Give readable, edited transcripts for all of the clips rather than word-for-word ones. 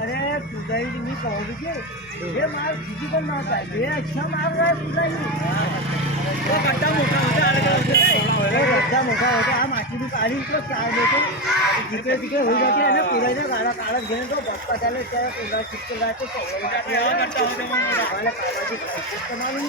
अरे तुझाई मी कहूँ हे माल किती पण नाव आहे हे अच्छा माल आहे तुझाई गड्डा मोठा होता गड्डा मोठा होता हा माती आली इकडं चार देतो जिकडे तिकडे होई जाते ना पुरायचं काळा काळात घेऊन तो बप्पा त्याला त्या पुरा चित्र राहते मला काळाची खायची मालूम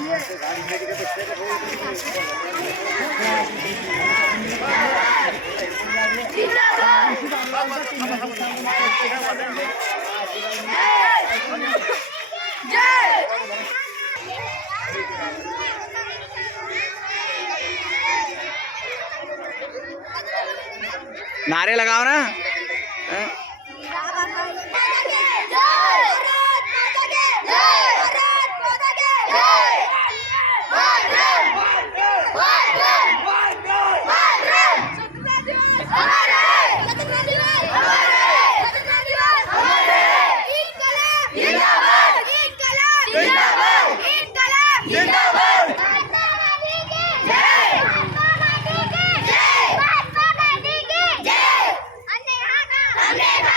नारे लगाओ ना। Yeah.